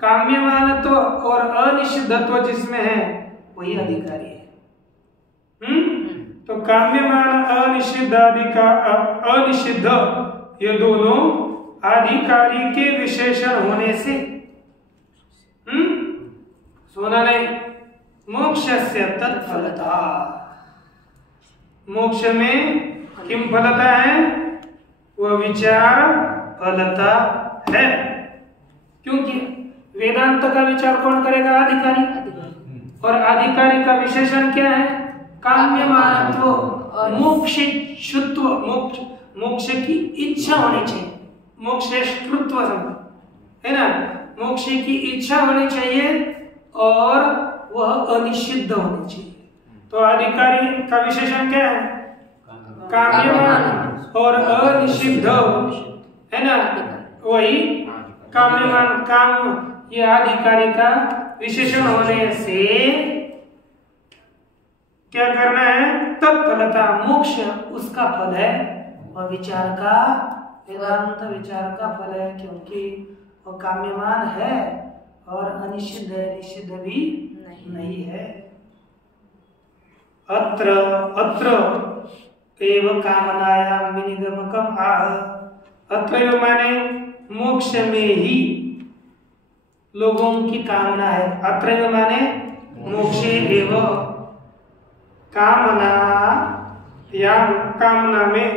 काम्यमानत्व और अनिषिद्धत्व जिसमें है वही अधिकारी है। तो काम्यमान अनिषिद्ध अनिषिद्ध ये दोनों अधिकारी के विशेषण होने से सोना नहीं, मोक्षस्य तत्फलता। मोक्ष में किम फलता है? वह विचार फलता है। क्योंकि वेदांत का विचार कौन करेगा? अधिकारी। और अधिकारी का विशेषण क्या है? काम्यमानत्व, मोक्षेच्छुत्व, मोक्ष की इच्छा होनी चाहिए, मोक्षेष्टृत्व है ना, मोक्ष की इच्छा होनी चाहिए और वह अनिषिद्ध होनी चाहिए। तो अधिकारी का विशेषण क्या है? काम्यमान और अनिषिद्ध है ना, वही काम्यमान काम, ये अधिकारी का विशेषण होने से क्या करना है? तत्फलता, मोक्ष उसका फल है और विचार का, वेदांत विचार का फल है, क्योंकि वो काम्यमान है और अनिषिद्ध है, निषिद्ध भी नहीं है। अत्र एव कामनायाम विनिगमकम आह। अत्र माने मोक्ष में ही लोगों की कामना है। अत्र माने मोक्षे एव कामना, या कामना में,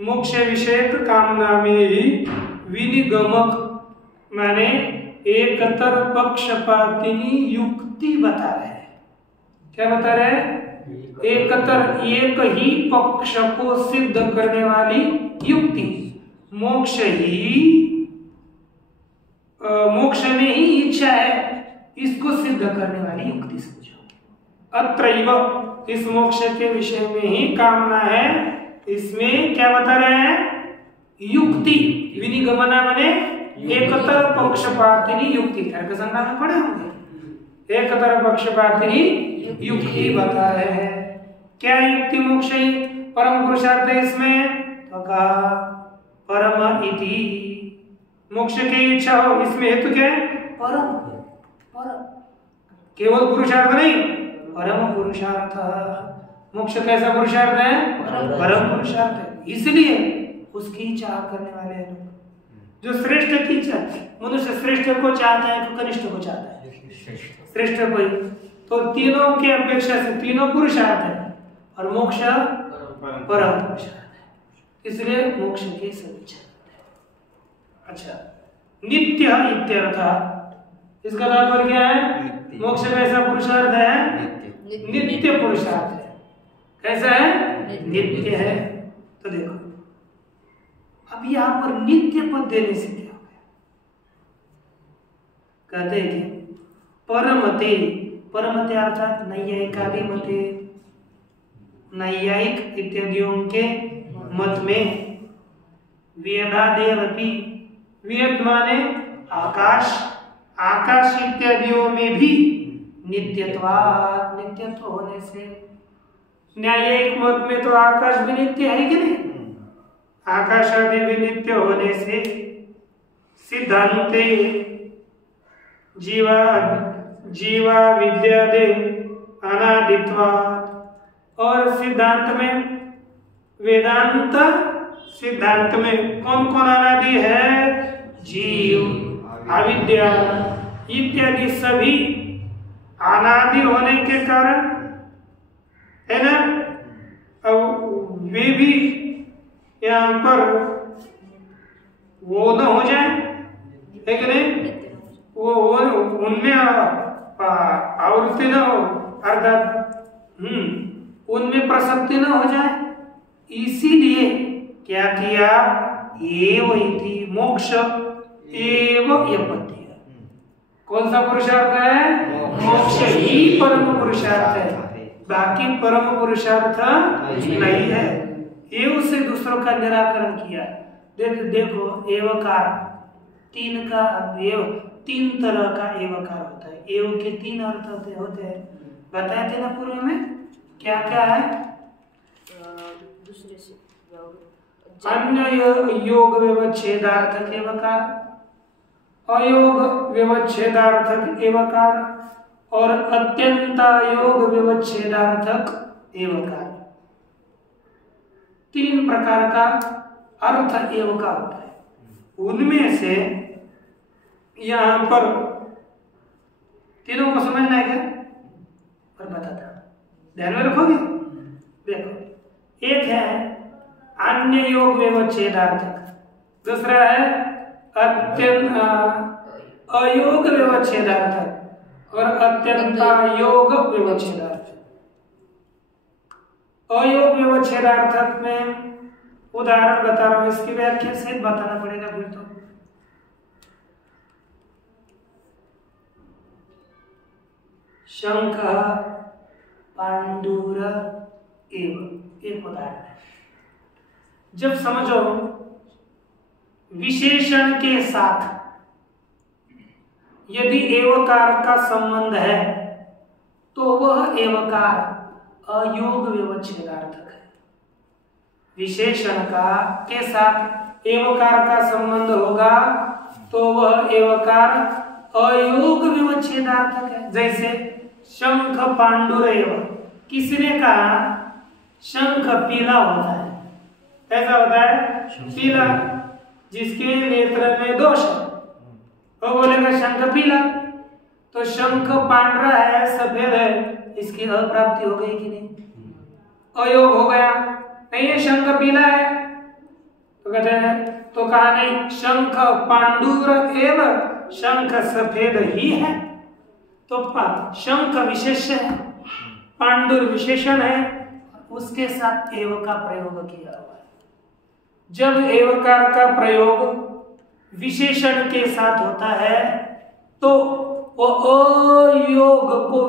मोक्ष विषयक कामना में ही विनिगमक माने एकतर पक्षपातिनी युक्ति बता रहे हैं। क्या बता रहे हैं? एकतर, एक ही पक्ष को सिद्ध करने वाली युक्ति, मोक्ष में ही इच्छा है, इसको सिद्ध करने वाली युक्ति समझो। अत्रैव, इस मोक्ष के विषय में ही कामना है, इसमें क्या बता रहे हैं? युक्ति। विनिगमना माने एकतर पक्षपातिनी युक्ति, तर्क संज्ञा में पढ़े होंगे। एकतर पक्षपातिनी युक्ति बता रहे हैं। क्या युक्ति? मोक्ष ही परम पुरुषार्थ है इसमें, तो कहा परम इति, मोक्ष की इच्छा हो, इसमें हेतु क्या है? परम, केवल पुरुषार्थ नहीं, परम पुरुषार्थ। मोक्ष कैसा पुरुषार्थ है? परम पुरुषार्थ है, इसलिए उसकी चाह करने वाले हैं लोग। जो श्रेष्ठ की इच्छा, मनुष्य श्रेष्ठ को चाहता है तो कनिष्ठ को चाहता है, श्रेष्ठ को ही। तो तीनों के अपेक्षा से तीनों पुरुषार्थ है और मोक्ष परम पुरुषार्थ है, इसलिए मोक्ष की समीक्षा। अच्छा, नित्य इत्यर्थ, इसका तात्पर्य क्या है? मोक्ष कैसा पुरुषार्थ है? नित्य पुरुषार्थ है। कैसा है? नित्य है। तो देखो अब यहाँ पर नित्य पद देने से क्या हो गया? कहते हैं कि परमते, परमते अर्थात नैयायिकादिमते, नैयायिक इत्यादियों के मत में वेदादेवपि, वेद माने आकाश, आकाश इत्यादियों में भी नित्यत्वात्, नित्यत्व होने से, न्यायिक मत में तो आकाश भी नित्य है कि नहीं? आकाश आदि भी नित्य होने से सिद्धांते जीवा विद्यादे अनादित्वात्। और सिद्धांत में, वेदांत सिद्धांत में कौन कौन अनादि है? जीव, अविद्या इत्यादि सभी अनादि होने के कारण, है ना, अब वे भी यहाँ पर वो न हो जाए, है कि नहीं? वो उनमें आवृत्ति न हो, अर्थात उनमें प्रसक्ति न हो जाए, इसीलिए क्या किया? एव इति मोक्ष एव यपत्ति। कौन सा पुरुषार्थ है? मोक्ष ही परम पुरुषार्थ है, बाकी परम पुरुषार्थ नहीं है। एव से दूसरों का निराकरण किया। देखो एवकार, तीन का एव, तीन तरह का एवकार होता है। एव के तीन अर्थ होते हैं, बताए थे ना पूर्व में, क्या क्या है? दूसरे से अन्य योग व्यवच्छेदार्थक एवकार, अयोग व्यवच्छेदार्थक एवकार और अत्यंतायोग व्यवच्छेदार्थक एवकार। तीन प्रकार का अर्थ एवकार होता है। उनमें से यहाँ पर तीनों को समझना है क्या? और बताता ध्यान में रखोगे। देखो, एक है अन्य योग व्यवच्छेदार्थक, दूसरा है अयोग व्यवच्छेदार्थक और अत्यंतायोग व्यवच्छेदार्थक। अयोग व्यवच्छेदार्थक में उदाहरण बता रहा हूं, इसकी व्याख्या सहित बताना पड़ेगा फिर तो। शंख पांडुर एव एक उदाहरण है। जब समझो विशेषण के साथ यदि एवकार का संबंध है तो वह एवकार अयोग व्यवच्छेदार्थक है। विशेषण का के साथ एवकार का संबंध होगा तो वह एवकार अयोग व्यवच्छेदार्थक है। जैसे शंख पांडुर एव, किसने कहा? शंख पीला होता है, ऐसा होता है पीला, जिसके नेत्र में दोष है वो बोलेगा शंख पीला। तो शंख पांडरा है, सफेद है, इसकी अप्राप्ति हो गई कि नहीं? अयोग हो गया। नहीं है शंख पीला है तो कहते हैं, तो कहा नहीं शंख पांडुर एव, शंख सफेद ही है। तो शंख विशेष है, पांडुर विशेषण है, उसके साथ एव का प्रयोग किया हुआ है। जब एवकार का प्रयोग विशेषण के साथ होता है तो वो अयोग को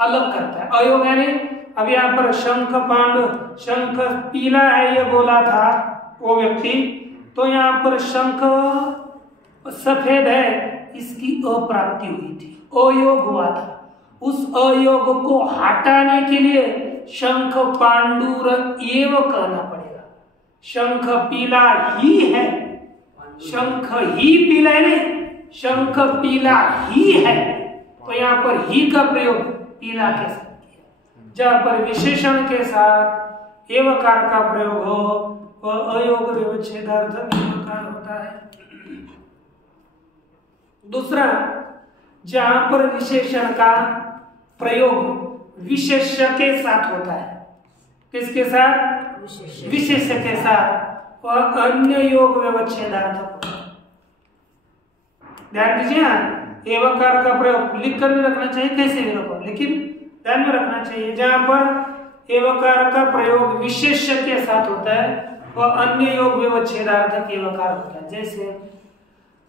अलग करता है। अयोग यानी अब यहाँ पर शंख पांडु, शंख पीला है ये बोला था वो व्यक्ति, तो यहाँ पर शंख सफेद है, इसकी अप्राप्ति हुई थी, अयोग हुआ था। उस अयोग को हटाने के लिए शंख पांडुर एव कहना पड़ेगा। शंख पीला ही है, शंख ही पीला है नहीं, शंख पीला ही है। तो यहाँ पर ही का प्रयोग पीला के साथ किया। जहाँ पर विशेषण के साथ एवकार का प्रयोग हो वह अयोग व्यवच्छेदार्थक एवकार होता है। दूसरा, जहाँ पर विशेषण का प्रयोग विशेष्य के साथ होता है, किसके साथ? विशेष्य के साथ, और अन्य योग व्यवच्छेदार्थक होता है। ध्यान दीजिए, एवकार का प्रयोग लिख कर भी रखना चाहिए, कैसे भी रखो, लेकिन ध्यान में रखना चाहिए जहां पर एवकार का प्रयोग विशेष्य के साथ होता है वह अन्य योग व्यवच्छेदार्थक एवकार होता है। जैसे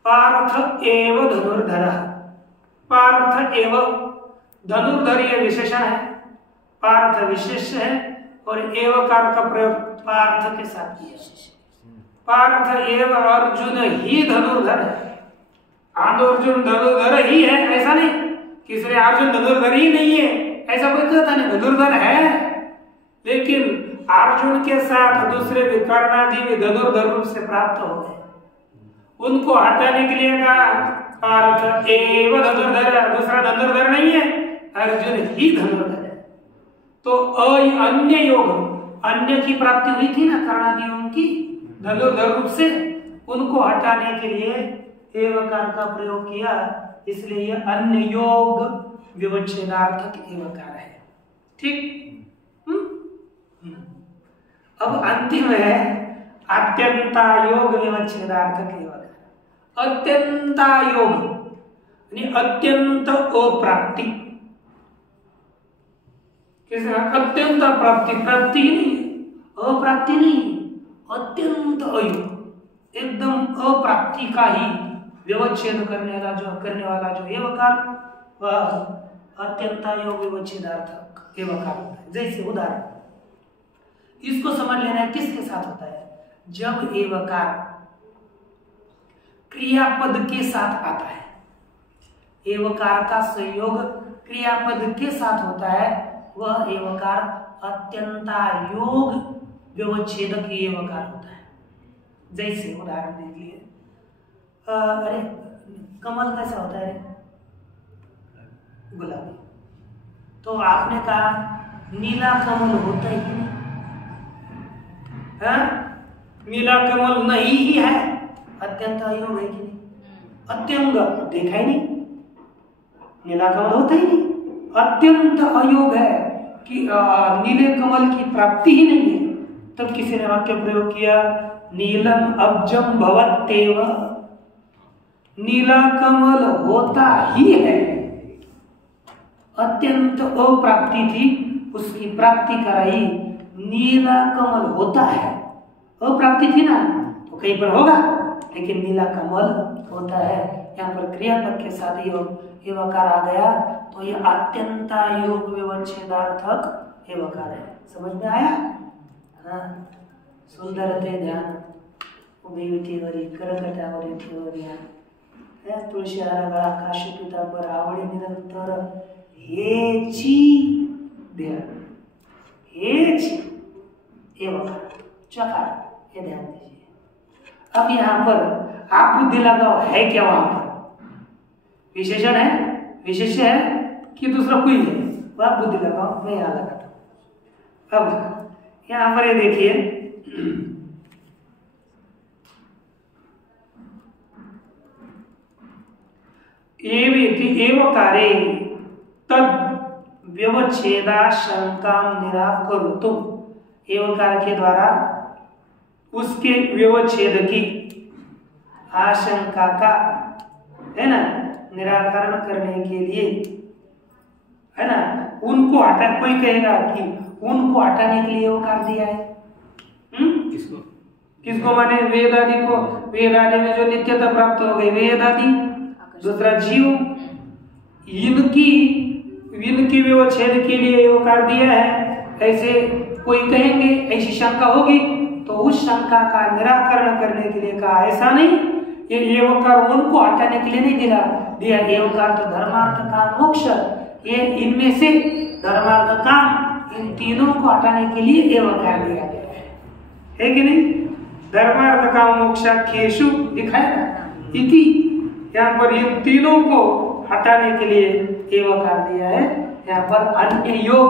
पार्थ एव धनुर्धर, पार्थ एव धनुर्धर ये विशेषण है, पार्थ विशेष है और एवकार का प्रयोग पार्थ के साथ किया। पार्थ एव अर्जुन ही धनुर्धर है, अर्जुन धनुर्धर ही है ऐसा नहीं, किसी अर्जुन धनुर्धर ही नहीं है ऐसा कोई कहता नहीं, धनुर्धर है, लेकिन अर्जुन के साथ दूसरे भी कर्णादि भी धनुर्धर रूप से प्राप्त हो गए। उनको हटाने के लिए कहा अर्थ एव धनुर्धर, दूसरा धनुर्धर नहीं है, अर्जुन ही धनुर्धर है। तो अन्य योग, अन्य की प्राप्ति हुई थी ना कर्णादियों की धनुर्धर रूप से, उनको हटाने के लिए एवकार का प्रयोग किया, इसलिए यह अन्य योग विवच्छेदार्थक एवकार है। ठीक। अब अंतिम है अत्यंता योग विवच्छेदार्थक एवकार। अत्यंता योग यानी अत्यंत अप्राप्ति, अत्यंत प्राप्ति, प्राप्ति ही नहीं, अप्राप्ति नहीं, अत्यंत अयोग, एकदम अप्राप्ति का ही व्यवच्छेद करने वाला जो एवकार, वह अत्यंता योग विवच्छेदार्थक एवकार होता है। जैसे उदाहरण, इसको समझ लेना है किसके साथ होता है, जब एवकार क्रियापद के साथ आता है, एवकार का संयोग क्रियापद के साथ होता है, वह एवकार अत्यंता योग व्यवच्छेदक एवकार होता है। जैसे उदाहरण देख लिए, अरे कमल कैसा होता है, गुलाबी, तो आपने कहा नीला कमल होता ही नहीं, नीला कमल नहीं ही है, अत्यंत अयोग है कि नहीं, अत्यंग देखा ही नहीं, नीला कमल होता ही नहीं, अत्यंत अयोग है कि नीले कमल की प्राप्ति ही नहीं है। तब किसी ने वाक्य प्रयोग किया नीलम अब्जम भवत्येव, नीला कमल होता ही है, अत्यंत अप्राप्ति थी, उसकी प्राप्ति कराई, नीला कमल होता है, अप्राप्ति थी ना तो कहीं पर होगा, लेकिन नीला कमल होता है। यहाँ पर क्रियापद के साथ योग एवकार आ गया, तो ये अत्यंता योग विवच्छेदार्थक एवकार है। समझ में आया? हाँ। सुंदरते ध्यान उभयवरी करकटावरी ठेवरिया, तुळशी गळा काशी पितांबर आवडे निरंतर हेची ध्यान, हेची एवकार चकार, ये ध्यान दीजिए। अब यहाँ पर आप बुद्धि लगाओ, है क्या वहां पर विशेषण है, विशेष है कि दूसरा कोई है, वह बुद्धि लगाओ, मैं यहाँ लगाता हूं। अब यहाँ पर ये देखिए, एवकारे तद व्यवच्छेदा शंका निराकरोतु, एवकार के द्वारा उसके व्यवच्छेद की आशंका का, है ना, निराकरण करने के लिए, है ना, उनको हटा, कोई कहेगा कि उनको हटाने के लिए एवकार दिया है। किसको? किसको माने? वेद आदि को। वेद आदि में जो नित्यता प्राप्त हो गई, वेद आदि, दूसरा जीव, इनकी व्यवच्छेद के लिए एवकार दिया है, ऐसे कोई कहेंगे, ऐसी शंका होगी, तो उस शंका का निराकरण करने के लिए कहा। ऐसा नहीं, ये एवकार उनको हटाने के लिए नहीं दिया, एवकार तो धर्मार्थ काम मोक्ष, ये इनमें से धर्मार्थ काम, इन तीनों को हटाने के लिए एवकार दिया गया है कि नहीं? धर्मार्थ काम मोक्षाख्येषु दिखाया ना, इति, यहाँ पर इन तीनों को हटाने के लिए एवकार दिया है। यहाँ पर अन्य योग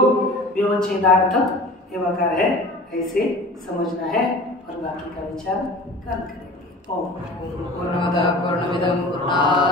व्यवच्छेदार्थक एवकार है, ऐसे समझना है, और बाकी का विचार कल करेंगे। ओम पूर्णमदः पूर्णमिदं पूर्णात्